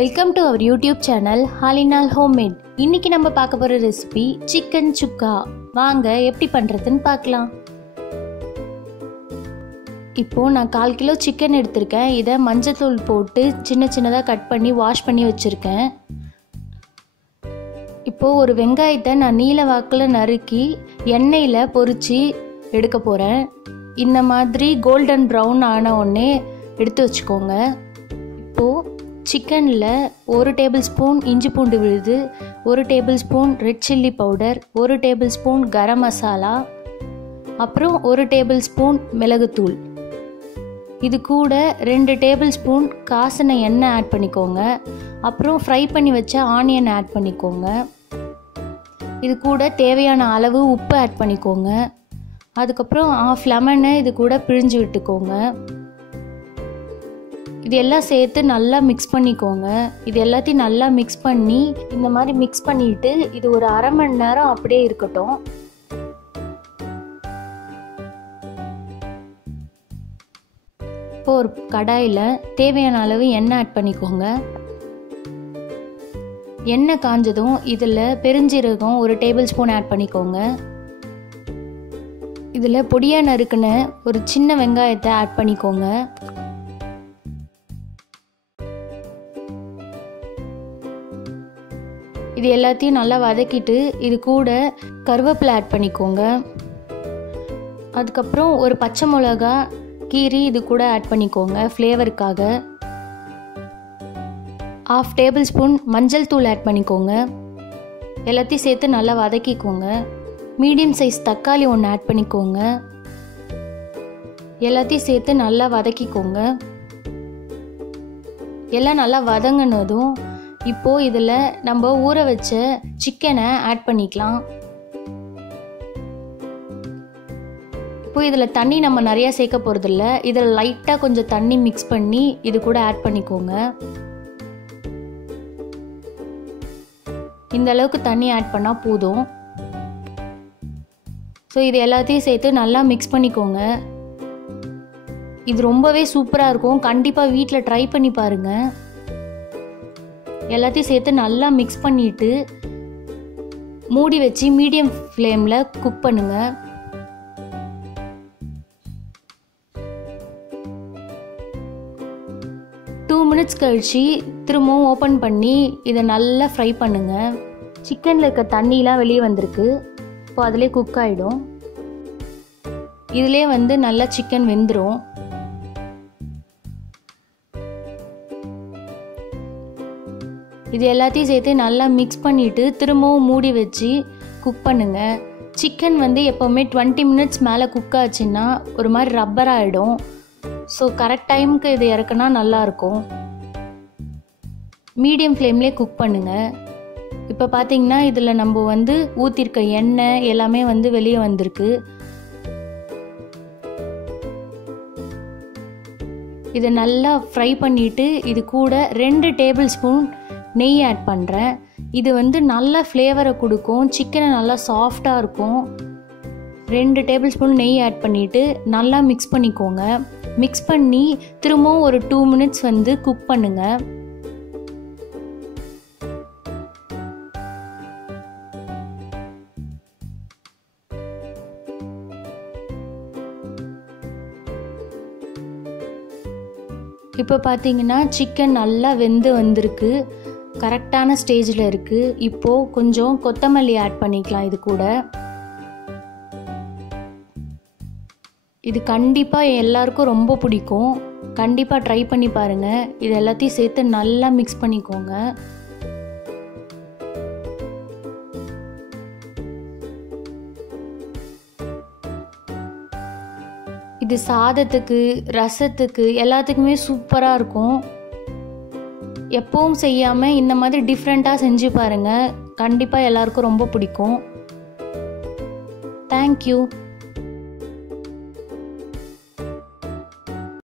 Welcome to our YouTube channel ஹாலினால் homemade. இன்னைக்கு நம்ம பார்க்க போகிற ரெசிபி சிக்கன் சுக்கா. வாங்க எப்படி பண்ணுறதுன்னு பார்க்கலாம். இப்போது நான் 1/4 கிலோ சிக்கன் எடுத்திருக்கேன். இதை மஞ்சத்தூள் போட்டு சின்ன சின்னதாக கட் பண்ணி வாஷ் பண்ணி வச்சுருக்கேன். இப்போது ஒரு வெங்காயத்தை நான் நீல வாக்கில் நறுக்கி எண்ணெயில் பொரித்து எடுக்க போகிறேன். இந்த மாதிரி கோல்டன் ப்ரௌன் ஆன உடனே எடுத்து வச்சுக்கோங்க. இப்போது சிக்கனில் 1 டேபிள் ஸ்பூன் இஞ்சி பூண்டு விழுது, 1 tablespoon red chilli powder, 1 tablespoon garam masala, அப்புறம் 1 டேபிள் ஸ்பூன் மிளகுத்தூள். இது கூட 2 டேபிள் ஸ்பூன் காசின எண்ணெய் ஆட் பண்ணிக்கோங்க. அப்புறம் ஃப்ரை பண்ணி வச்ச ஆனியன் ஆட் பண்ணிக்கோங்க. இது கூட தேவையான அளவு உப்பு ஆட் பண்ணிக்கோங்க. அதுக்கப்புறம் 1/2 லெமனை இது கூட பிழிஞ்சு விட்டுக்கோங்க. இது எல்லாம் சேர்த்து நல்லா மிக்ஸ் பண்ணிக்கோங்க. இது எல்லாத்தையும் நல்லா மிக்ஸ் பண்ணி இந்த மாதிரி மிக்ஸ் பண்ணிட்டு இது ஒரு 1/2 மணி நேரம் அப்படியே இருக்கட்டும். இப்போ ஒரு கடாயில் தேவையான அளவு எண்ணெய் ஆட் பண்ணிக்கோங்க. எண்ணெய் காஞ்சதும் இதில் பெருஞ்சீரகம் 1 டேபிள் ஸ்பூன் ஆட் பண்ணிக்கோங்க. இதில் பொடியாக நறுக்குன ஒரு சின்ன வெங்காயத்தை ஆட் பண்ணிக்கோங்க. இது எல்லாத்தையும் நல்லா வதக்கிட்டு இது கூட கருவேப்பிலை ஆட் பண்ணிக்கோங்க. அதுக்கப்புறம் ஒரு பச்சை மிளகா கீரி இது கூட ஆட் பண்ணிக்கோங்க ஃப்ளேவருக்காக. 1/2 டேபிள் ஸ்பூன் மஞ்சள் தூள் ஆட் பண்ணிக்கோங்க. எல்லாத்தையும் சேர்த்து நல்லா வதக்கிக்கோங்க. மீடியம் சைஸ் தக்காளி 1 ஆட் பண்ணிக்கோங்க. எல்லாத்தையும் சேர்த்து நல்லா வதக்கிக்கோங்க. எல்லாம் நல்லா வதங்கினதும் இப்போது இதில் நம்ம ஊற வச்ச சிக்கனை ஆட் பண்ணிக்கலாம். இப்போது இதில் தண்ணி நம்ம நிறையா சேர்க்க போகிறதில்ல. இதில் லைட்டாக கொஞ்சம் தண்ணி மிக்ஸ் பண்ணி இது கூட ஆட் பண்ணிக்கோங்க. இந்த அளவுக்கு தண்ணி ஆட் பண்ணால் போதும். ஸோ இது எல்லாத்தையும் சேர்த்து நல்லா மிக்ஸ் பண்ணிக்கோங்க. இது ரொம்பவே சூப்பராக இருக்கும். கண்டிப்பாக வீட்டில் ட்ரை பண்ணி பாருங்கள். எல்லாத்தையும் சேர்த்து நல்லா மிக்ஸ் பண்ணிவிட்டு மூடி வச்சு மீடியம் ஃப்ளேமில் குக் பண்ணுங்க. டூ மினிட்ஸ் கழிச்சு திரும்பவும் ஓப்பன் பண்ணி இதை நல்லா ஃப்ரை பண்ணுங்க. சிக்கனில் இருக்க தண்ணிலாம் வெளியே வந்திருக்கு. இப்போ அதிலே குக் ஆகிடும். இதிலே நல்லா சிக்கன் வெந்துடும். இது எல்லாத்தையும் சேர்த்து நல்லா மிக்ஸ் பண்ணிவிட்டு திரும்பவும் மூடி வச்சு குக் பண்ணுங்கள். சிக்கன் எப்போவுமே 20 மினிட்ஸ் மேலே குக் ஆச்சுன்னா ஒரு மாதிரி ரப்பர் ஆகிடும். ஸோ கரெக்ட் டைமுக்கு இது இறக்குனா நல்லாயிருக்கும். மீடியம் ஃப்ளேம்லேயே குக் பண்ணுங்கள். இப்போ பார்த்தீங்கன்னா இதில் நம்ம ஊற்றிருக்க எண்ணெய் எல்லாமே வெளியே வந்திருக்கு. இதை நல்லா ஃப்ரை பண்ணிவிட்டு இது கூட 2 டேபிள் ஸ்பூன் நெய் ஆட் பண்ணுறேன். இது நல்ல ஃப்ளேவரை கொடுக்கும். சிக்கனை நல்லா சாஃப்டாக இருக்கும். 2 டேபிள் ஸ்பூன் நெய் ஆட் பண்ணிவிட்டு நல்லா மிக்ஸ் பண்ணிக்கோங்க. மிக்ஸ் பண்ணி திரும்பவும் ஒரு 2 மினிட்ஸ் குக் பண்ணுங்கள். இப்போ பார்த்தீங்கன்னா சிக்கன் நல்லா வெந்து வந்திருக்கு. கரெக்டான ஸ்டேஜில் இருக்குது. இப்போது கொஞ்சம் கொத்தமல்லி ஆட் பண்ணிக்கலாம். இது கூட இது கண்டிப்பாக எல்லாருக்கும் ரொம்ப பிடிக்கும். கண்டிப்பாக ட்ரை பண்ணி பாருங்கள். இது எல்லாத்தையும் சேர்த்து நல்லா மிக்ஸ் பண்ணிக்கோங்க. இது சாதத்துக்கு, ரசத்துக்கு எல்லாத்துக்குமே சூப்பராக இருக்கும். எப்பவும் செய்யாமல் இந்த மாதிரி டிஃப்ரெண்ட்டாக செஞ்சு பாருங்கள். கண்டிப்பாக எல்லாருக்கும் ரொம்ப பிடிக்கும். தேங்க்யூ.